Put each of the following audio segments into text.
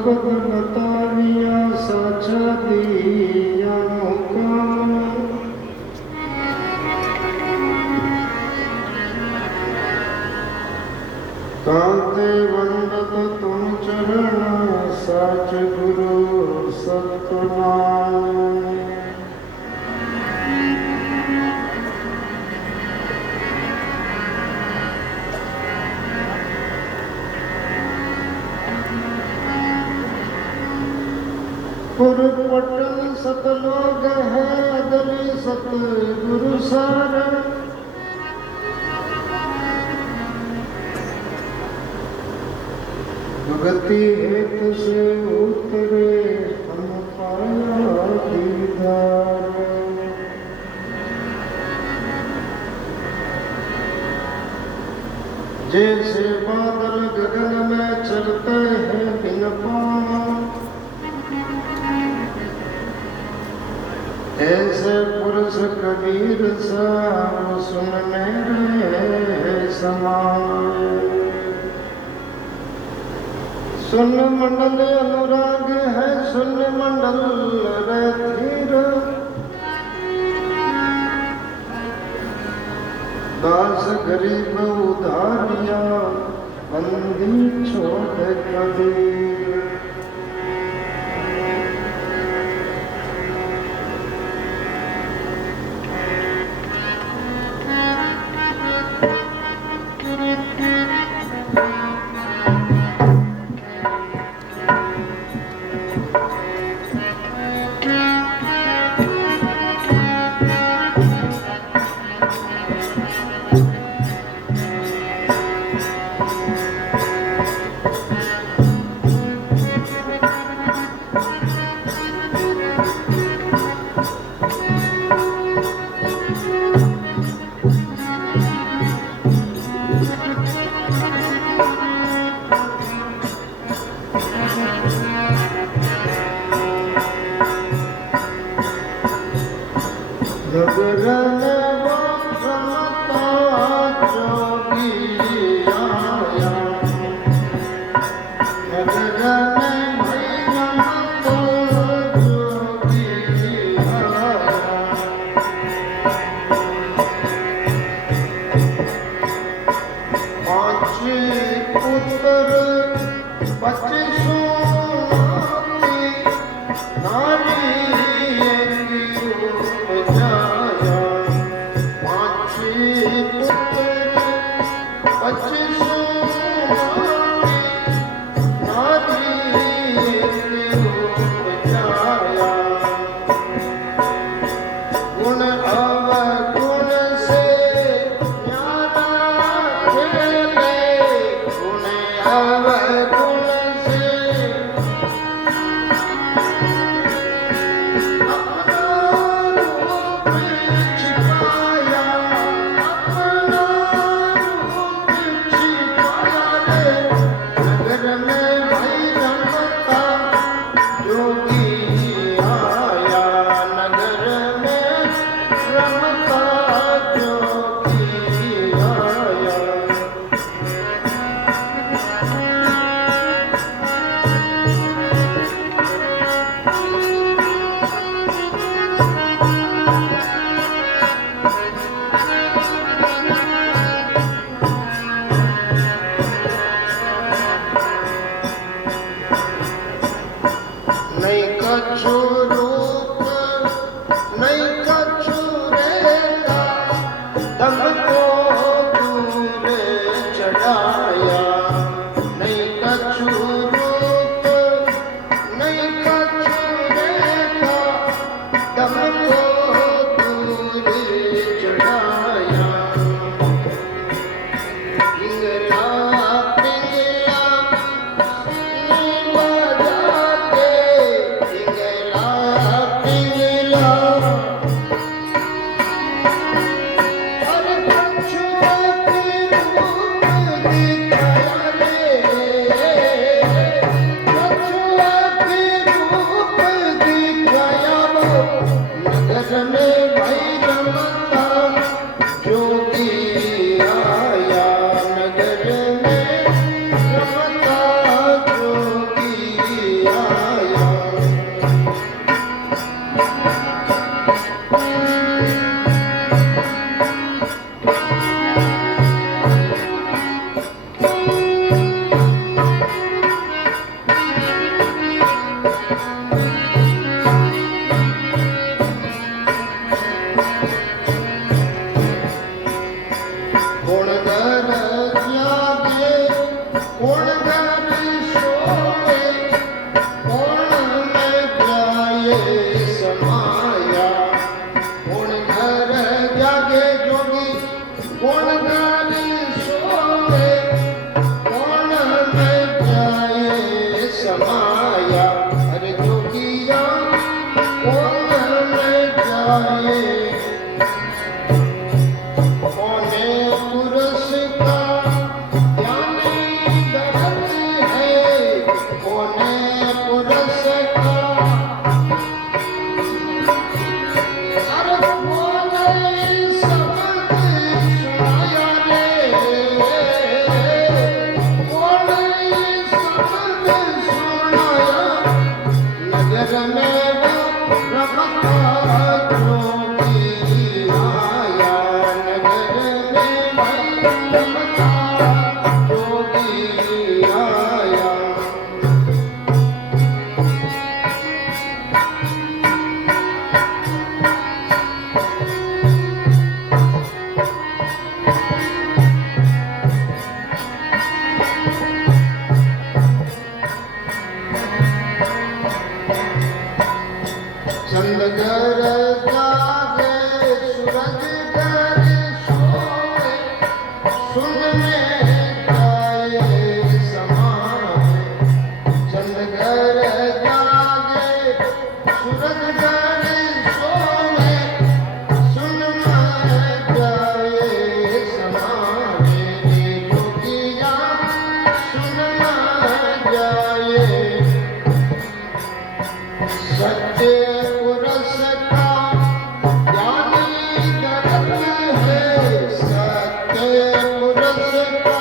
शब्द बताविया साचा दिया हुक्म कांते वंदत तुम चरण साच गुरु सतनाम पटन सतलोग है अदली सत गुरु सार भगति हेत से उतरे हम पाया दीदार जैसे बादल गगन में चलते हैं बिन पाँव ऐसे पुरुष कबीर सार सुन मेरे समान सुन मंडल अनुराग है सुन मंडल रे धीर दास गरीब उधारिया बंदी छोड़ कबीर चंद घर जागे सूरज घर सोए सुन में जाए समान चंद घर जागे सूरज घर सोए सुन में जाए समान जोगिया सुन में जाए सत्य पुरुष का ज्ञानी दरद है सत्य पुरुष का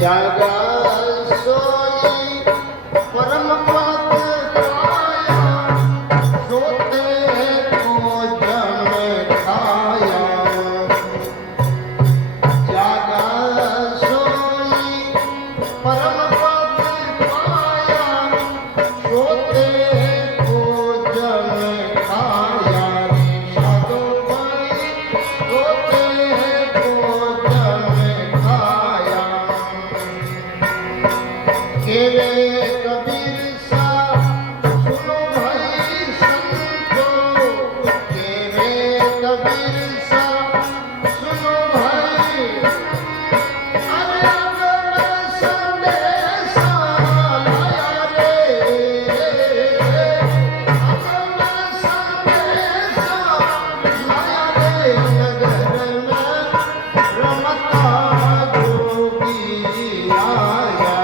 जागा सोई परम पद पाया सोते को जम खाया जागा सोई परम पद पाया सोते को जम खाया साधु भाई सोते को जम खाया केरे कबीर सा सुनो भाई संतो केरे कबीर सा सुनो भाई अरे अगल संदेशा लाया रे अगल संदेशा लाया रे नगर में रमता जोगी आया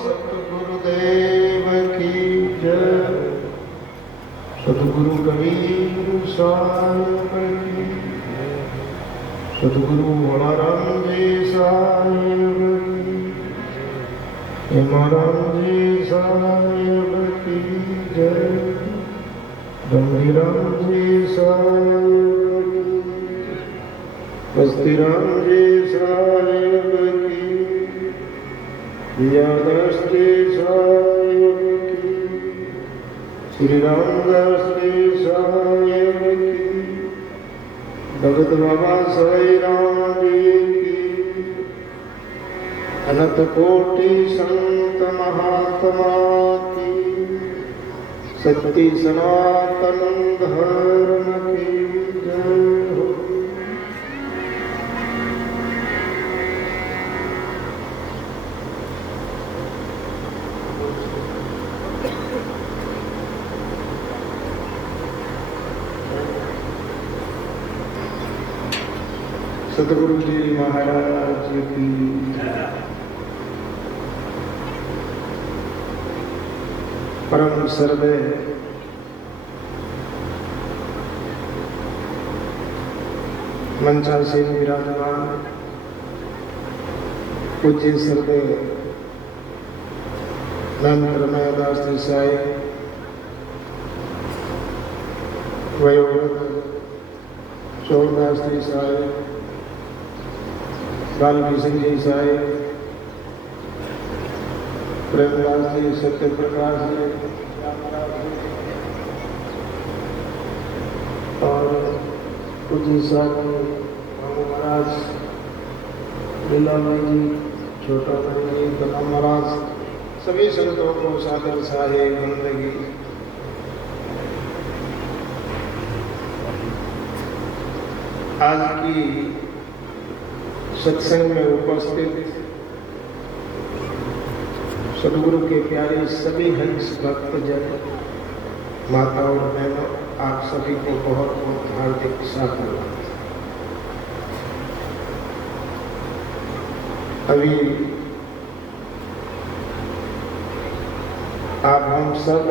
सतगुरुदेव की जय सतगुरु कबीर साहिब की सतगुरु मलाराम जी साहिब की हेमाराम जी साहिब की जय गंभीराम जी साहिब की बस्तीराम जी साहिब की यादव जी साहिब की श्री रामदास जी साहिब की भगत बाबा साई राम जी की अनंत कोटि संत महात्मा की सत्य सनातन धर्म की जय हो। सतगुरु जी महाराज की परम सर्वे मंचासीन विराजमान पूज्य सर्वे नंद दास देसाई वयोवृद्ध चौदास देसाई बालकिशन जी साई प्रेमदास जी सत्य प्रकाश जी और पूज्य स्वामी मामू महाराज लीलामय जी छोटा जी कला महाराज सभी संतों को सादर साहे बंदगी। आज की सत्संग में उपस्थित सदगुरु के प्यारे सभी हंस भक्त जन माता और बहनों, आप सभी को बहुत बहुत हार्दिक स्वागत। अभी आप हम सब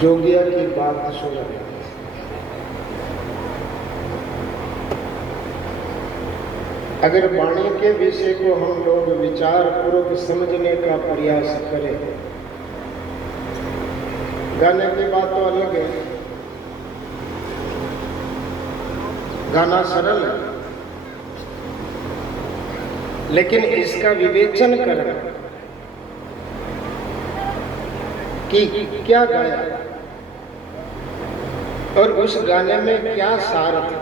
जोगिया की बात सुन रहे हैं। अगर वाणी के विषय को हम लोग विचार पूर्वक समझने का प्रयास करें, गाने की बात तो अलग है, गाना सरल है, लेकिन इसका विवेचन करना कि क्या गाया और उस गाने में क्या सार था,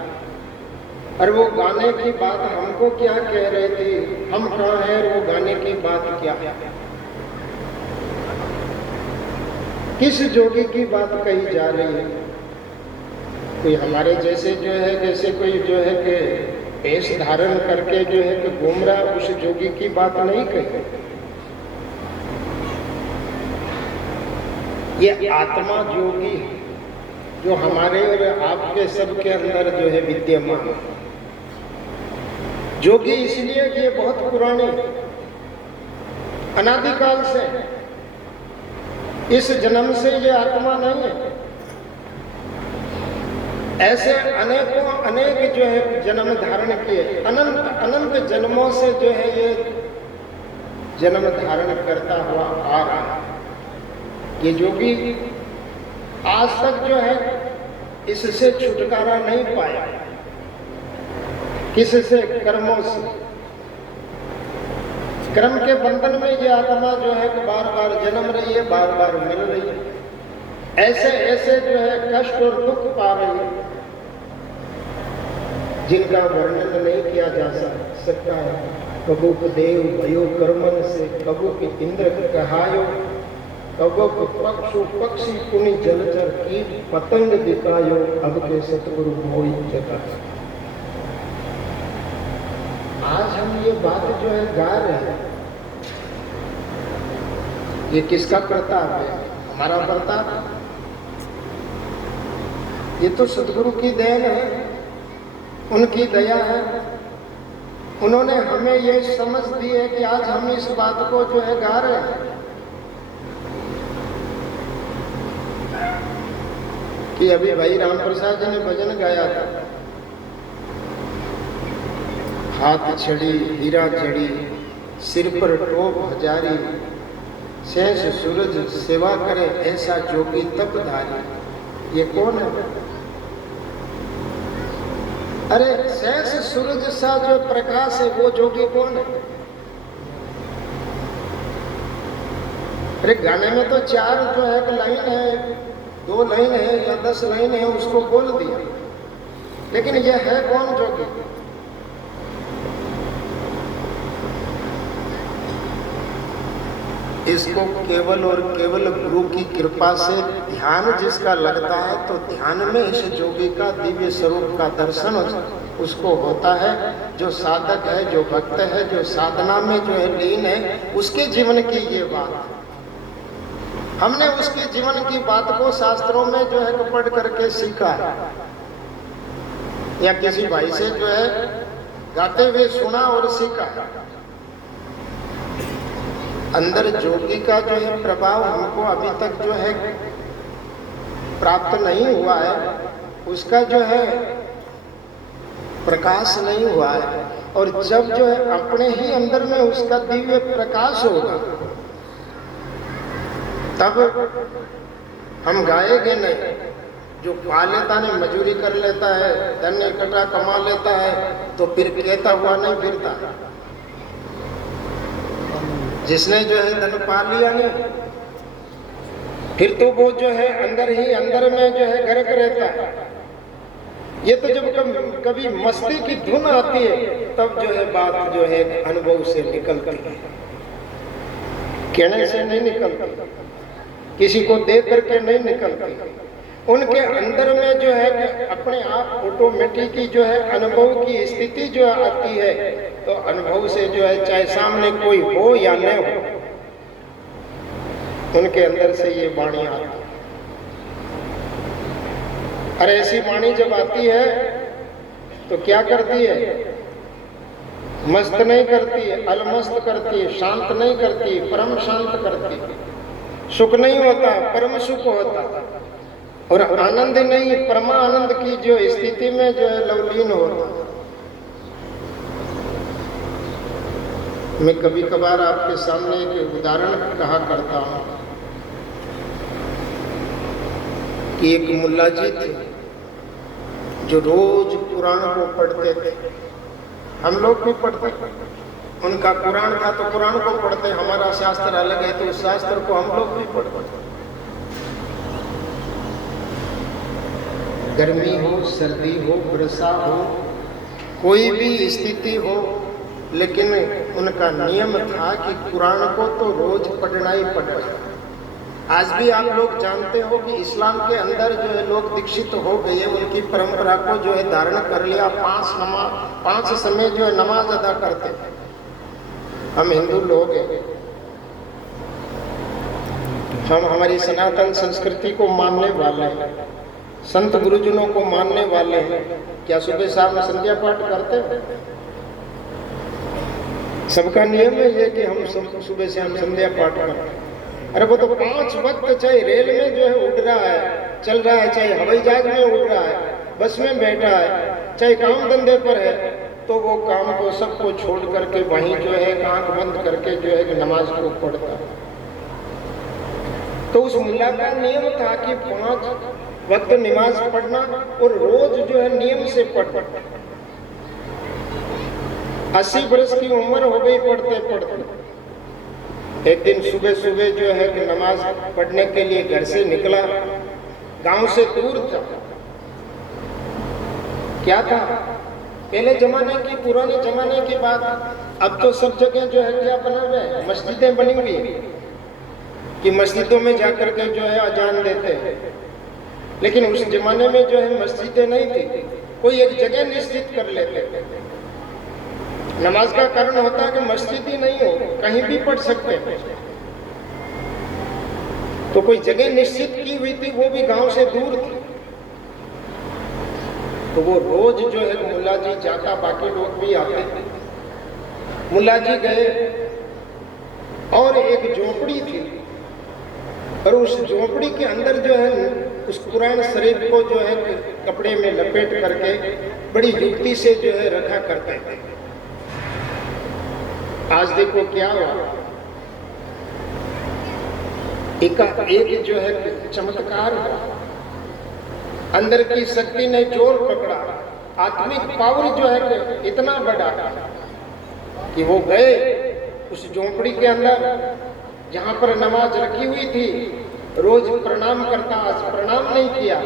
और वो गाने की बात हमको क्या कह रहे थे, हम कहाँ हैं और वो गाने की बात क्या है, किस जोगी की बात कही जा रही है। कोई हमारे जैसे जो है, जैसे कोई जो है कि वेश धारण करके जो है कि घूम रहा, उस जोगी की बात नहीं कही। ये आत्मा जोगी जो हमारे और आपके सबके अंदर जो है विद्यमान है। जोगी इसलिए कि ये बहुत पुरानी, अनादिकाल से, इस जन्म से ये आत्मा नहीं है। ऐसे अनेकों अनेक जो है जन्म धारण किए, अनंत अनंत जन्मों से जो है ये जन्म धारण करता हुआ आ रहा है। ये जोगी आज तक जो है इससे छुटकारा नहीं पाया। किससे? कर्मों से। कर्म के बंधन में ये आत्मा जो है बार बार जन्म रही है, बार बार मिल रही है, ऐसे ऐसे जो है कष्ट और दुख पा रही है जिनका वर्णन नहीं किया जा सकता है। कबूक देव भयो कर्मन से, कबूक इंद्र कहायो, कबूक पक्षु पक्षी पुनि जलचर की पतंग दिखायो, अब के सतगुरु मोई जगत। आज हम ये बात जो है गा रहे हैं, ये किसका प्रताप है? हमारा प्रताप? ये तो सतगुरु की देन है, उनकी दया है। उन्होंने हमें ये समझ दी है कि आज हम इस बात को जो है गा रहे हैं कि अभी भाई राम प्रसाद जी ने भजन गाया था, हाथ छड़ी हीरा जड़ी, सिर पर टोप हजारी, शेष सूरज सेवा करे ऐसा जोगी तपधारी। ये कौन है? अरे शेष सूरज सा जो प्रकाश है वो जोगी कौन है? अरे गाने में तो 4 जो है लाइन है, 2 लाइन है या 10 लाइन है, उसको बोल दिया, लेकिन ये है कौन जोगी? इसको केवल और केवल गुरु की कृपा से ध्यान जिसका लगता है, तो ध्यान में इस जोगी का दिव्य स्वरूप का दर्शन उसको होता है। जो साधक है, जो भक्त है, जो साधना में जो है लीन है, उसके जीवन की ये बात। हमने उसके जीवन की बात को शास्त्रों में जो है पढ़ करके सीखा है, या किसी भाई से जो है गाते हुए सुना और सीखा। अंदर जोगी का जो है प्रभाव हमको अभी तक जो है प्राप्त नहीं हुआ है, उसका जो है प्रकाश नहीं हुआ है। और जब जो है अपने ही अंदर में उसका दिव्य प्रकाश होगा, तब हम गाएंगे नहीं। जो पा लेता नहीं, मजूरी कर लेता है, धन इकट्ठा कमा लेता है, तो फिर कहता हुआ नहीं फिरता। जिसने जो है धन पा लिया नहीं, फिर तो वो जो है अंदर ही अंदर में जो है गर्क रहता है। ये तो जब कभी मस्ती की धुन आती है, तब जो है बात जो है अनुभव से निकलती है, कहने से नहीं निकलती, किसी को देख करके नहीं निकलती। उनके अंदर में जो है कि अपने आप ऑटोमेटिक जो है अनुभव की स्थिति जो आती है, तो अनुभव से जो है चाहे सामने कोई हो या न हो, उनके अंदर से ये वाणी आती है। और ऐसी वाणी जब आती है तो क्या करती है? मस्त नहीं करती है, अलमस्त करती है, शांत नहीं करती, परम शांत करती है। सुख नहीं होता, परम सुख होता, और आनंद नहीं, परमा आनंद की जो स्थिति में जो है लवलीन होता। मैं कभी कभार आपके सामने एक उदाहरण कहा करता हूं कि एक मुल्ला जी थे जो रोज कुरान को पढ़ते थे। हम लोग भी पढ़ते, उनका कुरान था तो कुरान को पढ़ते। हमारा शास्त्र अलग है तो उस शास्त्र को हम लोग भी पढ़ते। गर्मी हो, सर्दी हो, वर्षा हो, कोई भी स्थिति हो, लेकिन उनका नियम था कि कुरान को तो रोज पढ़ना ही पढ़ना। आज भी आप लोग जानते हो कि इस्लाम के अंदर जो है लोग दीक्षित हो गए, उनकी परंपरा को जो है धारण कर लिया। 5 समय जो है नमाज अदा करते थे। हम हिंदू लोग हैं, हम हमारी सनातन संस्कृति को मानने वाले हैं, संत गुरुजनों को मानने वाले हैं। क्या सुबह शाम संध्या पाठ करते हैं? सबका नियम है ये कि हम सुबह शाम संध्या पाठ करते हैं। अरे वो तो 5 वक्त, चाहे रेल में जो है उड़ रहा है, चल रहा है, चाहे हवाई जहाज में उड़ रहा है, बस में बैठा है, चाहे काम धंधे पर है, तो वो काम को सबको छोड़ करके वहीं जो है आंख बंद करके जो है नमाज को पढ़ता है। तो उस मुल्ला का नियम था कि 5 वक्त नमाज पढ़ना और रोज जो है नियम से पढ़ना। 80 वर्ष की उम्र हो गई पढ़ते पढ़ते। एक दिन सुबह सुबह जो है कि नमाज पढ़ने के लिए घर से निकला, गांव से दूर था। क्या था? पहले जमाने की, पुराने जमाने की बात। अब तो सब जगह जो है क्या बना हुआ है, मस्जिदें बनी हुई है कि मस्जिदों में जाकर के जो है अजान देते हैं। लेकिन उस जमाने में जो है मस्जिदें नहीं थी, कोई एक जगह निश्चित कर लेते थे। नमाज का कारण होता है कि मस्जिद ही नहीं हो, कहीं भी पढ़ सकते हैं। तो कोई जगह निश्चित की हुई थी, वो भी गांव से दूर थी। तो वो रोज जो है मुल्ला जी जाता, बाकी लोग भी आते। मुल्ला जी गए और एक झोपड़ी थी, और उस झोपड़ी के अंदर जो है उस कुरान शरीफ को जो है कपड़े में लपेट करके बड़ी युक्ति से जो है रखा करते थे। आज देखो क्या हुआ, एक जो है चमत्कार हुआ। अंदर की शक्ति ने जोर पकड़ा, आत्मिक पावर जो है इतना बड़ा कि वो गए उस झोंपड़ी के अंदर जहां पर नमाज रखी हुई थी। रोज प्रणाम करता, आज प्रणाम नहीं किया।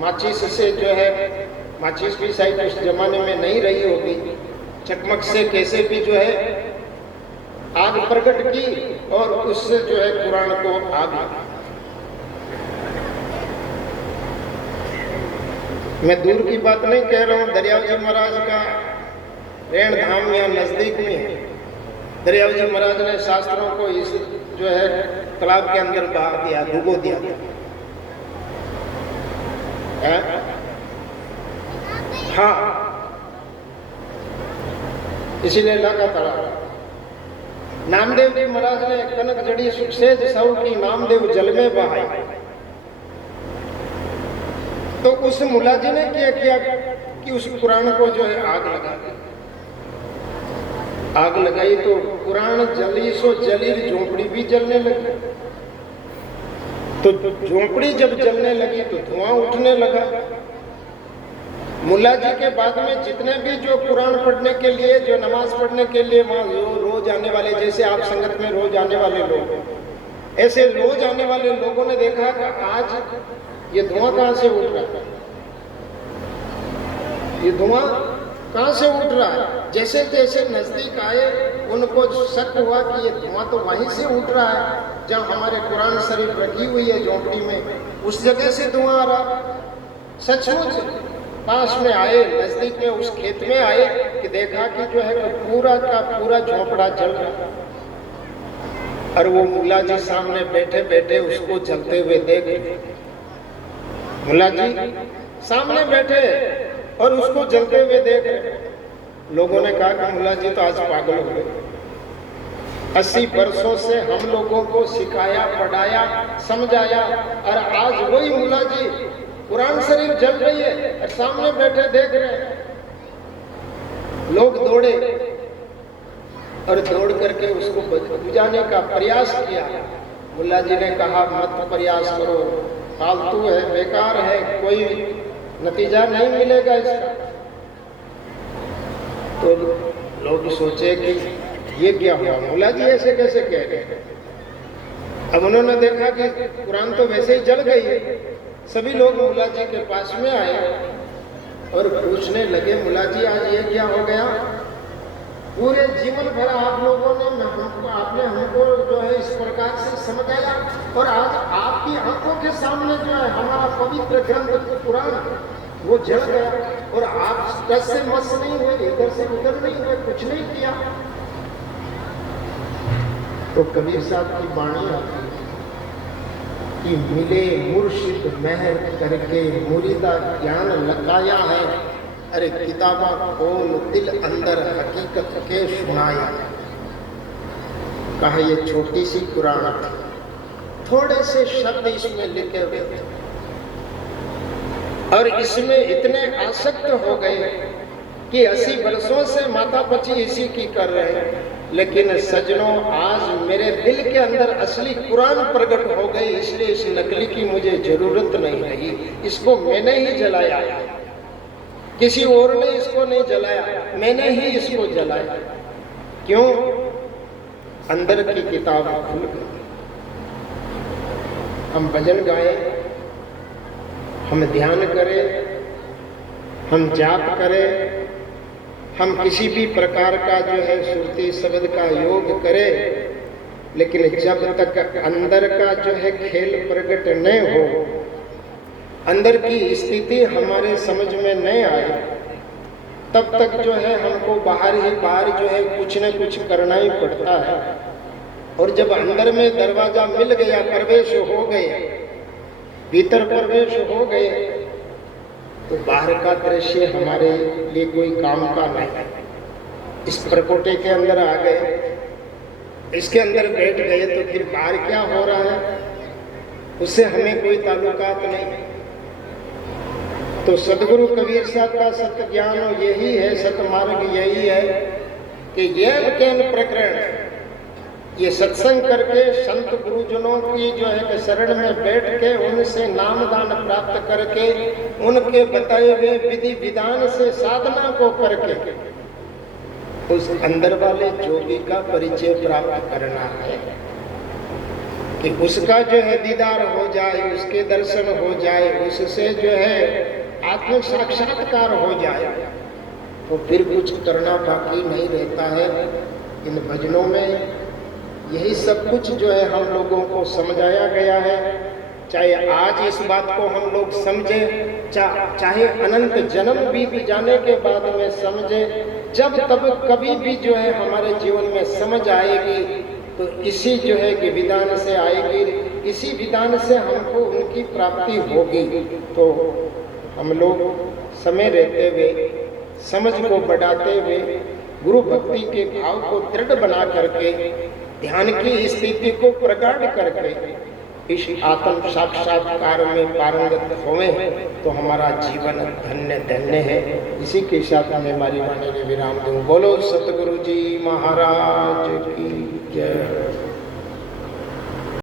माचिस से जो है, माचिस भी शायद उस जमाने में नहीं रही होगी, चकमक से कैसे भी जो है आग प्रकट की और उससे जो है कुरान को आग लगा। मैं दूर की बात नहीं कह रहा हूँ, दरियाव जी महाराज का रेण धाम यहाँ नजदीक में है। दरियाव जी महाराज ने शास्त्रों को इस जो है तालाब के अंदर बहा दिया, डुबो दिया। हाँ, इसीलिए लगा तालाब। नामदेव जी महाराज ने कनक जड़ी सुखसेज सौ की नामदेव जल में बहाई। तो उस मुल्ला जी ने क्या किया कि उस कुरान को जो है आग लगा दी। आग लगाई तो कुरान जली सो जली, झोंपड़ी भी जलने लगी। तो झोंपड़ी जब जलने लगी तो धुआं उठने लगा। मुल्ला जी के बाद में जितने भी जो कुरान पढ़ने के लिए, जो नमाज पढ़ने के लिए वहाँ रोज आने वाले, जैसे आप संगत में रोज आने वाले लोग, ऐसे रोज आने वाले लोगों ने देखा कि आज ये धुआं कहाँ से उठ रहा है, ये धुआं कहाँ से उठ रहा है। जैसे जैसे नजदीक आए उनको शक हुआ कि ये धुआं तो वहीं से उठ रहा है जहाँ हमारे कुरान शरीफ रखी हुई है झोंपड़ी में, उस जगह से धुआं आ रहा। सचमुच पास में आए, नजदीक में उस खेत में आए कि देखा कि जो है पूरा का पूरा झोंपड़ा जल रहा। और वो मुल्ला जी सामने बैठे बैठे उसको चलते हुए देख रहे। मुल्ला जी सामने बैठे और उसको जलते हुए देख रहे। लोगों ने कहा कि मुल्ला जी तो आज पागल हो गए। 80 वर्षों से हम लोगों को सिखाया, पढ़ाया, समझाया, और आज वही मुल्ला जी कुरान शरीफ जल रही है और सामने बैठे देख रहे हैं। लोग दौड़े और दौड़ करके उसको बुझाने का प्रयास किया। मुल्ला जी ने कहा मत प्रयास करो, फालतू है, बेकार है, कोई नतीजा नहीं मिलेगा इसका। तो लोग सोचे कि ये क्या हुआ, मुल्ला जी ऐसे कैसे कह रहे हैं। अब उन्होंने देखा कि कुरान तो वैसे ही जल गई है। सभी लोग मुल्ला जी के पास में आए और पूछने लगे, मुल्ला जी आज ये क्या हो गया। पूरे जीवन भर आप लोगों ने आपने हमको जो है इस प्रकार से समझाया, और आज आपकी आंखों के सामने जो है हमारा पवित्र ग्रंथ कुरान वो जल गया, और आप टस से मस नहीं हुए, इधर से उधर नहीं हुए, कुछ नहीं किया। तो कबीर साहब की वाणी आती है कि मिले मुर्शिद महर करके मुरीदा ज्ञान लगाया है, अरे किताबा खोल दिल अंदर हकीकत के सुनाया। कहा ये छोटी सी कुरान थी, थोड़े से शब्द इसमें लिखे हुए थे, और इसमें इतने आसक्त हो गए कि 80 वर्षों से माथापच्ची इसी की कर रहे हैं। लेकिन सजनों, आज मेरे दिल के अंदर असली कुरान प्रकट हो गई, इसलिए इस नकली की मुझे जरूरत नहीं रही। इसको मैंने ही जलाया, किसी और ने इसको नहीं जलाया, मैंने ही इसको जलाया। क्यों? अंदर की किताब खुल गई। हम भजन गाएं, हम ध्यान करें, हम जाप करें, हम किसी भी प्रकार का जो है सुरती शब्द का योग करें, लेकिन जब तक अंदर का जो है खेल प्रकट न हो, अंदर की स्थिति हमारे समझ में नहीं आए, तब तक जो है हमको बाहर ही बाहर जो है कुछ न कुछ करना ही पड़ता है। और जब अंदर में दरवाजा मिल गया, प्रवेश हो गए, भीतर प्रवेश हो गए, तो बाहर का दृश्य हमारे लिए कोई काम का नहीं। इस परकोटे के अंदर आ गए, इसके अंदर बैठ गए, तो फिर बाहर क्या हो रहा है उससे हमें कोई ताल्लुकात नहीं। तो सदगुरु कबीर साहब का सत्य ज्ञान यही है, सतमार्ग यही है कि यह ज्ञान प्रकरण, ये सत्संग करके संत गुरुजनों की जो है कि शरण में बैठ के उनसे नाम दान प्राप्त करके, उनके बताए हुए विधि विधान से साधना को करके उस अंदर वाले जोगी का परिचय प्राप्त करना है, कि उसका जो है दीदार हो जाए, उसके दर्शन हो जाए, उससे जो है आत्म साक्षात्कार हो जाए, तो फिर कुछ करना बाकी नहीं रहता है। इन भजनों में यही सब कुछ जो है हम लोगों को समझाया गया है। चाहे आज इस बात को हम लोग समझे, चाहे अनंत जन्म बीत जाने के बाद में समझे, जब तब कभी भी जो है हमारे जीवन में समझ आएगी, तो इसी जो है कि विधान से आएगी, इसी विधान से हमको उनकी प्राप्ति होगी। तो हम लोग समय रहते हुए, समझ को बढ़ाते हुए, गुरु भक्ति के भाव को दृढ़ बना करके, ध्यान की स्थिति को प्रगाढ़ करके इस आत्म साक्षात्कार में पारंगत होवे, तो हमारा जीवन धन्य धन्य है। इसी के साथ में हमारी वाणी में विराम दूं। बोलो सतगुरु जी महाराज की जय।